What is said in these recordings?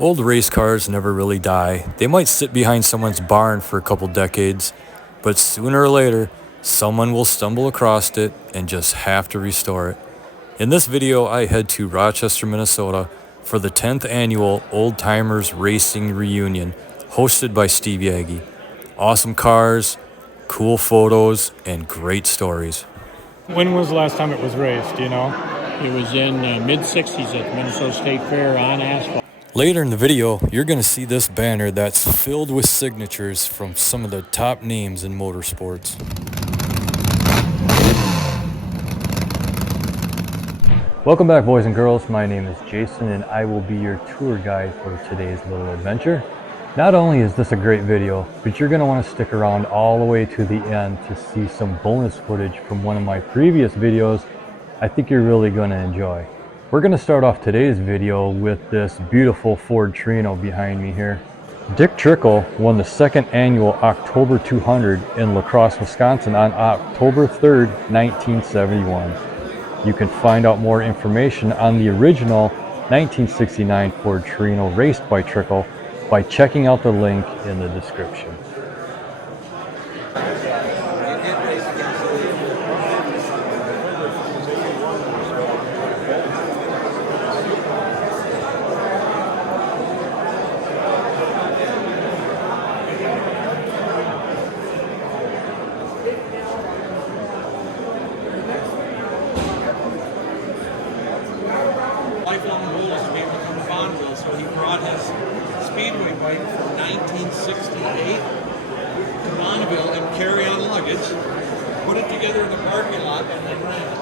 Old race cars never really die. They might sit behind someone's barn for a couple decades, but sooner or later, someone will stumble across it and just have to restore it. In this video, I head to Rochester, Minnesota for the 10th annual Old Timers Racing Reunion, hosted by Steve Yagi. Awesome cars, cool photos, and great stories. When was the last time it was raced, do you know? It was in mid-60s at the Minnesota State Fair on asphalt. Later in the video, you're going to see this banner that's filled with signatures from some of the top names in motorsports. Welcome back, boys and girls. My name is Jason and I will be your tour guide for today's little adventure. Not only is this a great video, but you're going to want to stick around all the way to the end to see some bonus footage from one of my previous videos I think you're really going to enjoy. We're going to start off today's video with this beautiful Ford Torino behind me here. Dick Trickle won the second annual October 200 in La Crosse, Wisconsin on October 3rd, 1971. You can find out more information on the original 1969 Ford Torino raced by Trickle by checking out the link in the description. Lifelong goal is to be able to come to Bonneville, so he brought his speedway bike from 1968 to Bonneville and carry on luggage, put it together in the parking lot, and then ran it.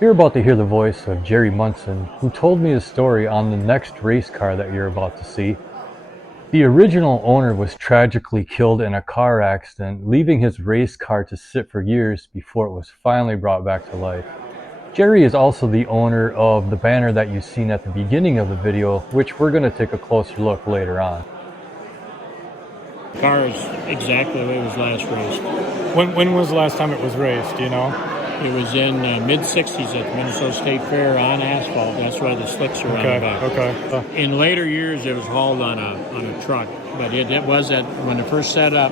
You're about to hear the voice of Jerry Munson, who told me his story on the next race car that you're about to see. The original owner was tragically killed in a car accident, leaving his race car to sit for years before it was finally brought back to life. Jerry is also the owner of the banner that you've seen at the beginning of the video, which we're going to take a closer look later on. The car is exactly the way it was last raced. When was the last time it was raced, do you know? It was in mid-60s at the Minnesota State Fair on asphalt. That's why the slicks are on the back. Okay. In later years, it was hauled on a truck, but it was at when it first set up.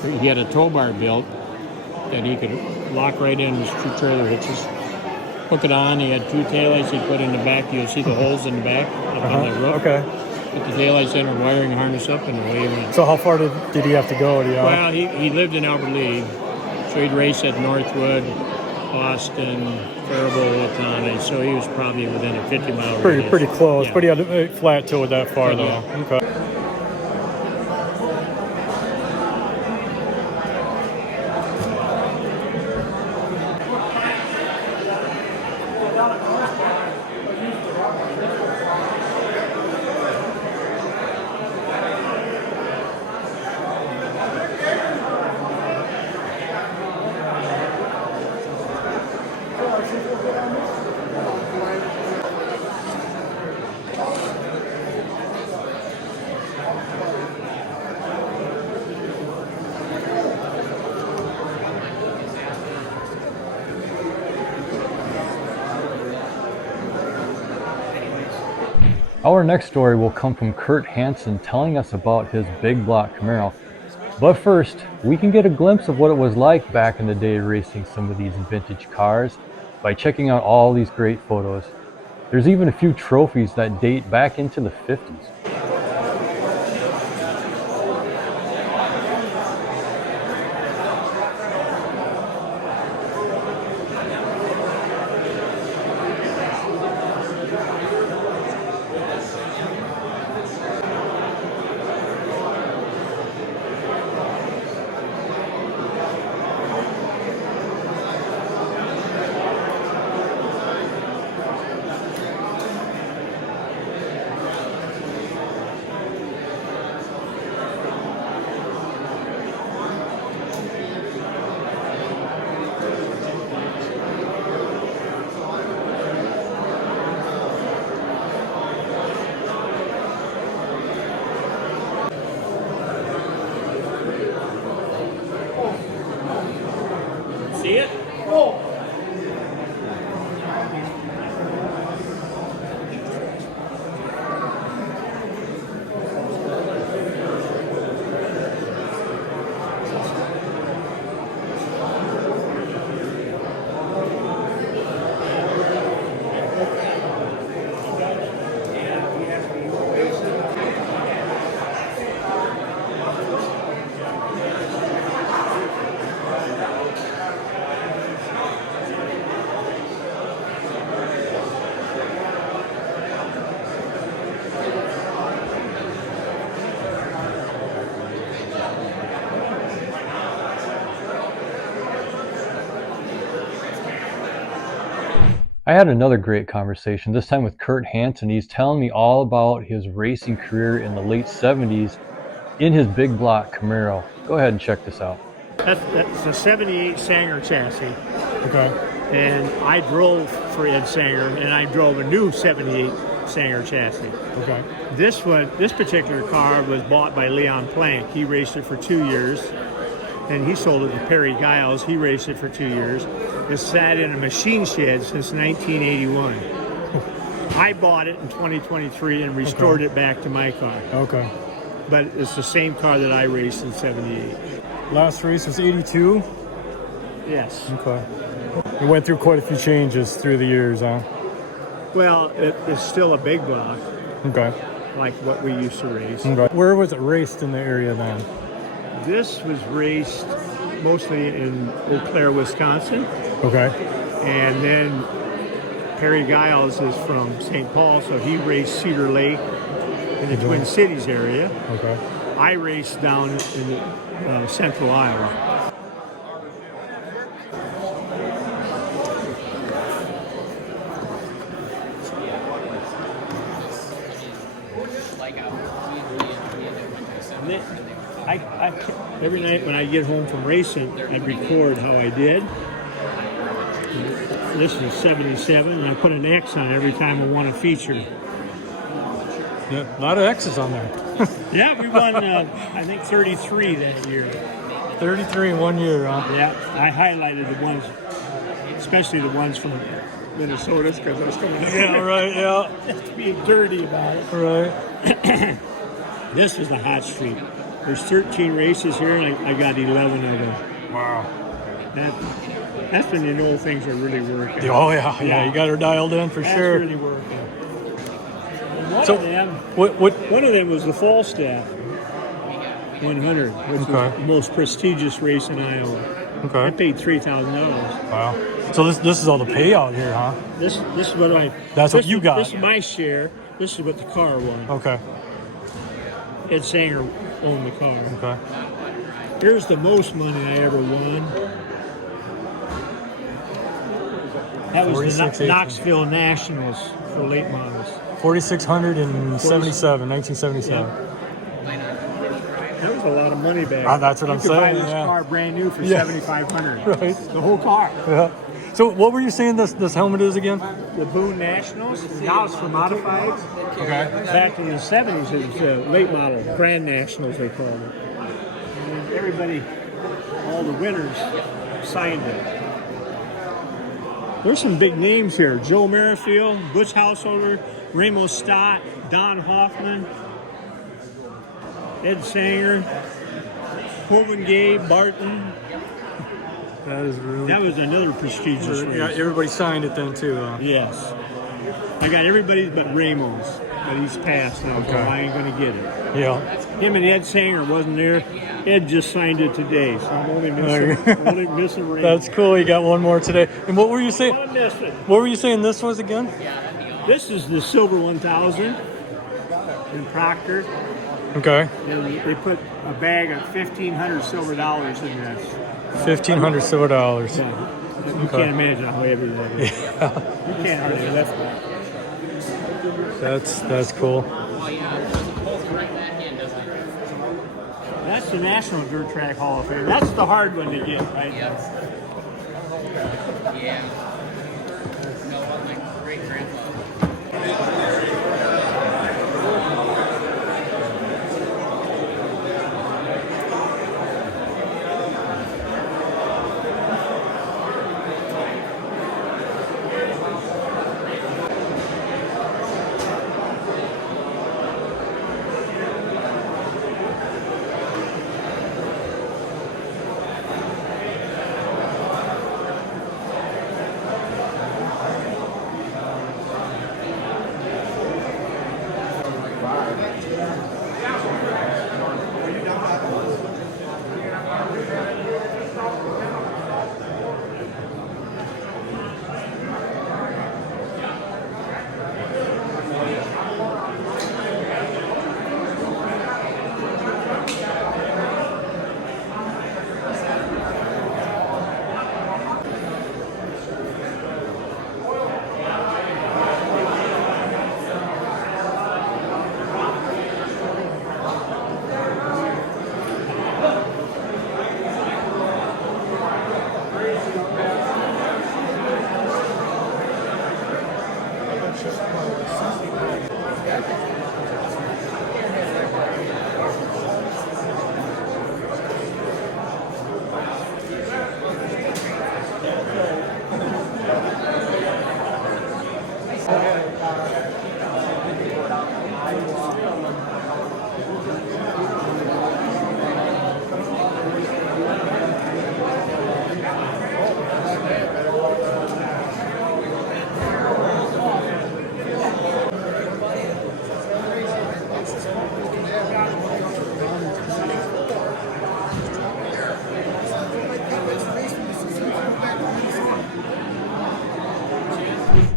He had a tow bar built that he could lock right in his two trailer hitches, hook it on. He had two taillights he put in the back. You'll see the holes in the back up on the roof. Okay. Put the taillights in, or wiring harness up, and away he went. So how far did he have to go, do you know? Well, he lived in Albert Lee, so he'd race at Northwood, Austin, Faribault, Watana, so he was probably within a 50-mile radius. Pretty close, Yeah. but he had a flat toe that far, though. Yeah. Okay. Our next story will come from Kurt Hansen telling us about his big block Camaro. But first, we can get a glimpse of what it was like back in the day racing some of these vintage cars by checking out all these great photos. There's even a few trophies that date back into the 50s. See it? I had another great conversation, this time with Kurt Hansen. He's telling me all about his racing career in the late 70s in his big block Camaro. Go ahead and check this out. That's a 78 Sanger chassis, Okay. and I drove for Ed Sanger, and I drove a new 78 Sanger chassis. Okay. This particular car was bought by Leon Plank. He raced it for 2 years, and he sold it to Perry Giles. He raced it for 2 years. It sat in a machine shed since 1981. I bought it in 2023 and restored it back to my car. Okay. But it's the same car that I raced in 78. Last race was 82. Yes. Okay. You went through quite a few changes through the years, huh? Well, it's still a big block, Okay. like what we used to race. Okay. Where was it raced in the area then? This was raced mostly in Eau Claire, Wisconsin, Okay. and then Perry Giles is from St. Paul, so he raced Cedar Lake in the Twin Cities area. Okay. I raced down in central Iowa. Every night when I get home from racing, I record how I did. This was 77, and I put an X on every time I won a feature. Yeah, a lot of X's on there. Yeah, we won, I think, 33 that year. 33 in 1 year, huh? Yeah, I highlighted the ones, especially the ones from Minnesota, because I was coming to Yeah, right, yeah. just being dirty about it. Right. This was the hot streak. There's 13 races here, and I got 11 of them. Wow. That's when you know things are really working. Oh, yeah. Yeah, you got her dialed in for That's sure. really working. And So, one what? of them was the Falstaff 100, which was Okay. the most prestigious race in Iowa. I Okay. paid $3,000. Wow. So this is all the payout here, huh? This is what you got. This is my share. This is what the car won. Okay. Ed Sanger owned the car. Okay. Here's the most money I ever won. That was the 46.18. Knoxville Nationals for late models. 4,677, 1977. That was a lot of money back. That's what I'm You could buy saying, this yeah. car brand new for Yeah. $7,500. Right. The whole car. Yeah. So what were you saying this helmet is again? The Boone Nationals. Now it's for modifieds. Okay. Back in the 70s, it was late model, Grand Nationals they called it. And everybody, all the winners, signed it. There's some big names here. Joe Merrifield, Butch Householder, Ramos Stott, Don Hoffman, Ed Sanger. Coven Gay, Barton. That is really. That was another prestigious race. Yeah, everybody signed it then too. Yes. I got everybody's but Ramos, but he's passed now, so Okay. I ain't going to get it. Yeah. Him and Ed Sanger wasn't there. Ed just signed it today, so I'm only missing Ramos. That's cool. You got one more today. And what were you saying? I'm missing. What were you saying this was again? This is the Silver 1000 in Proctor. Okay. And they put a bag of $1,500 silver dollars in this. $1,500 silver dollars. So, you can't imagine how heavy that is. You can't hardly lift that. That's cool. That's the National Dirt Track Hall of Fame. That's the hard one to get, right? Yeah. No, my great grandpa.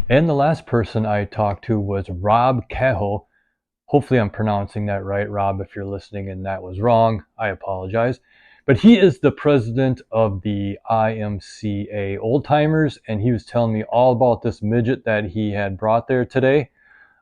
And the last person I talked to was Rob Cahill. Hopefully I'm pronouncing that right, Rob. If you're listening and that was wrong, I apologize. But he is the president of the IMCA Old Timers, and he was telling me all about this midget that he had brought there today.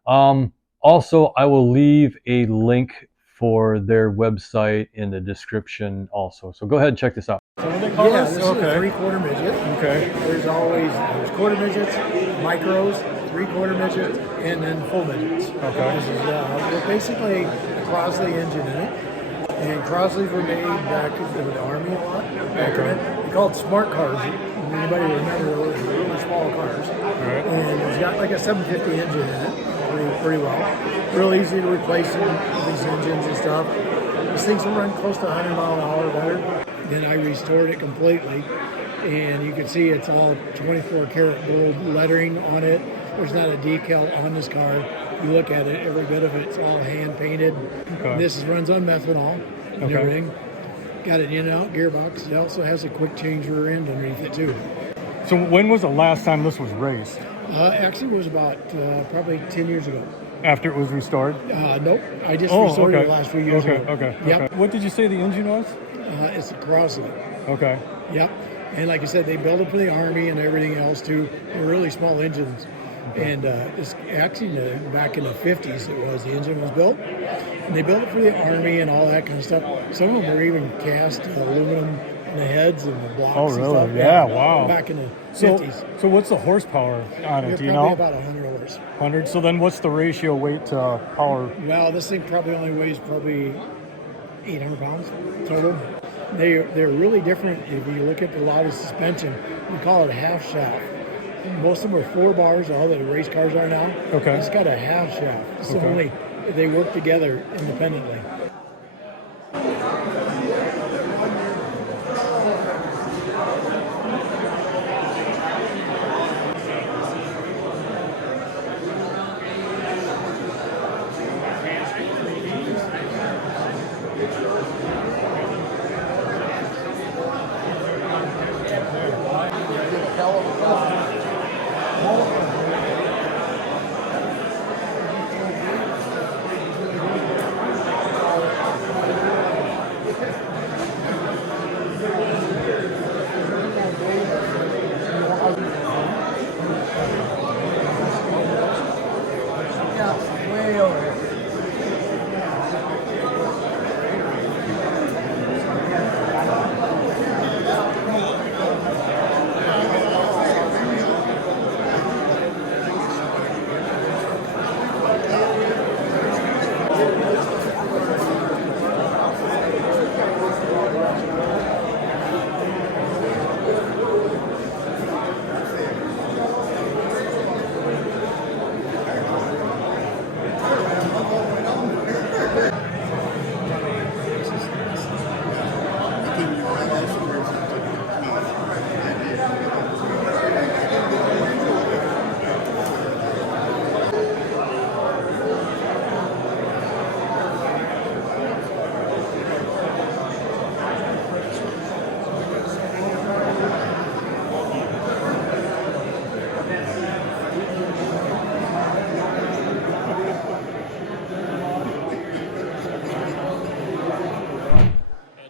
Also, I will leave a link for their website in the description also. So go ahead and check this out. So what they call Yeah, this? this is a three-quarter midget. Okay. There's quarter midgets, micros, three-quarter midgets, and then full midgets. Okay. This is with basically a Crosley engine in it. And Crosleys were made back in the Army a lot. Okay. They called smart cars. Anybody remember those really small cars? Right. And it's got like a 750 engine in it, pretty well. Real easy to replace these engines and stuff. These things will run close to 100 mile an hour better. Then I restored it completely, and you can see it's all 24 karat gold lettering on it. There's not a decal on this car. You look at it, every bit of it's all hand painted. Okay. This runs on methanol and Okay. everything. Got an in and out gearbox. It also has a quick change rear end underneath it too. So when was the last time this was raced? Actually, it was about probably 10 years ago. After it was restored? Nope, I just restored it the last few years okay, ago. Okay, Yep. okay. What did you say the engine was? It's a Crosley. Okay. Yep. And like I said, they build it for the Army and everything else too. They're really small engines. And it's actually back in the 50s the engine was built. And they built it for the Army and all that kind of stuff. Some of them were even cast aluminum in the heads and the blocks Oh, and really? stuff. Yeah, wow. Back in the So, 50s. so what's the horsepower on it? They're Do you probably know? about 100 horse. 100. So then what's the ratio weight to power? Well, this thing probably only weighs probably 800 pounds total. They're really different. If you look at the lot of suspension, we call it a half shaft. Most of them are 4 bars, all the race cars are now. Okay. It's got a half shaft. So Okay. only they work together independently.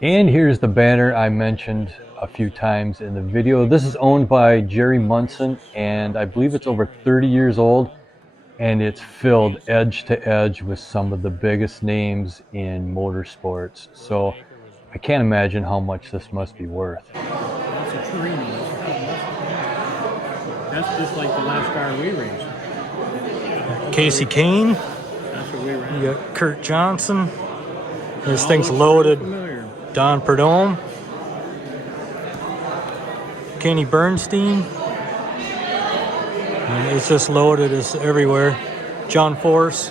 And here's the banner I mentioned a few times in the video. This is owned by Jerry Munson, and I believe it's over 30 years old, and it's filled edge to edge with some of the biggest names in motorsports. So I can't imagine how much this must be worth. That's a Torino. That's just like the last car we raced. Casey Kane, That's what we ran. you got Kurt Johnson. This All thing's looks loaded. familiar. Don Perdome, Kenny Bernstein. And it's just loaded. It's everywhere. John Force.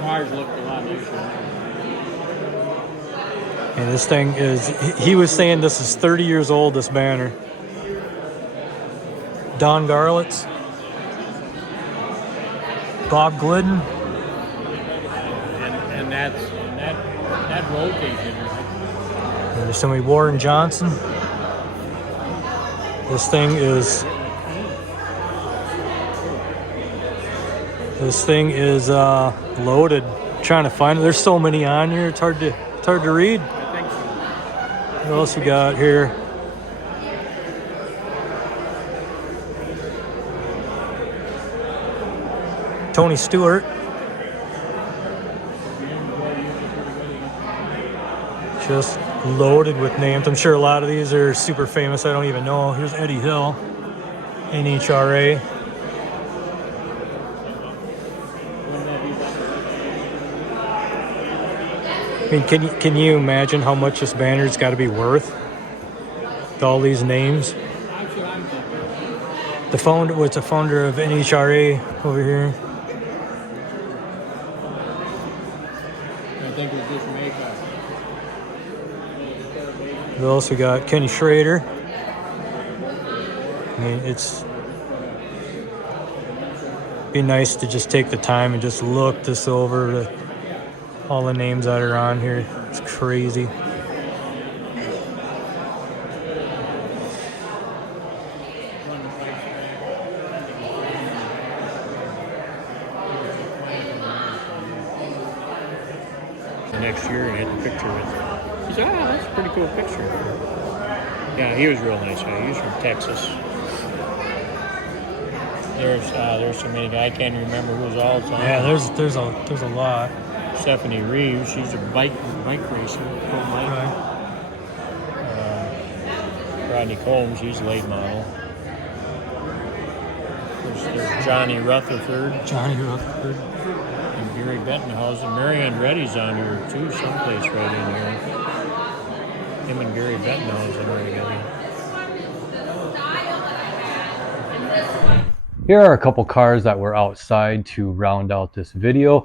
Cars looked a lot nicer. And this thing is, he was saying this is 30 years old, this banner. Don Garlitz. Bob Glidden. And that rotates in there. There's somebody, Warren Johnson. This thing is loaded. I'm trying to find it. There's so many on here. It's hard to read. I think so. What else we got here? Tony Stewart. Just loaded with names. I'm sure a lot of these are super famous. I don't even know. Here's Eddie Hill, NHRA. I mean, can you imagine how much this banner's got to be worth? With all these names. That's what I'm thinking. The founder, what's a founder of NHRA over here? I think it was just makeup. We also got Kenny Schrader. I mean, it's be nice to just take the time and just look this over. All the names that are on here. It's crazy. Next year, he had the picture with him. He said, that's a pretty cool picture. Yeah, he was a real nice guy. He was from Texas. There's so many guys. I can't remember who was all the time. Yeah, there's a lot. Stephanie Reeves, she's a bike racer. Right. Rodney Combs, he's late model. There's Johnny Rutherford. And Gary Bettenhausen. Marianne Reddy's on here too, someplace right in here. Him and Gary Bettenhausen are together. Here are a couple cars that were outside to round out this video.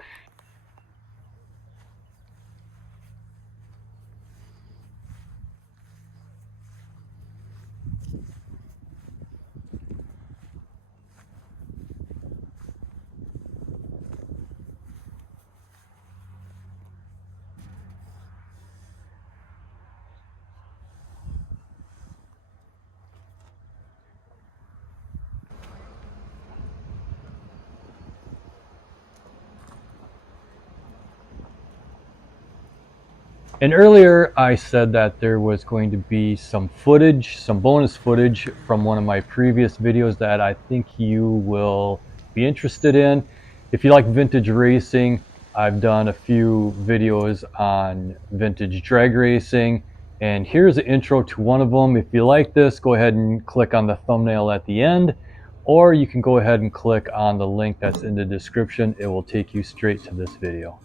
And earlier I said that there was going to be some footage, some bonus footage from one of my previous videos that I think you will be interested in. If you like vintage racing, I've done a few videos on vintage drag racing, and here's an intro to one of them. If you like this, go ahead and click on the thumbnail at the end, or you can go ahead and click on the link that's in the description. It will take you straight to this video.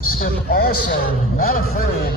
Skip also not afraid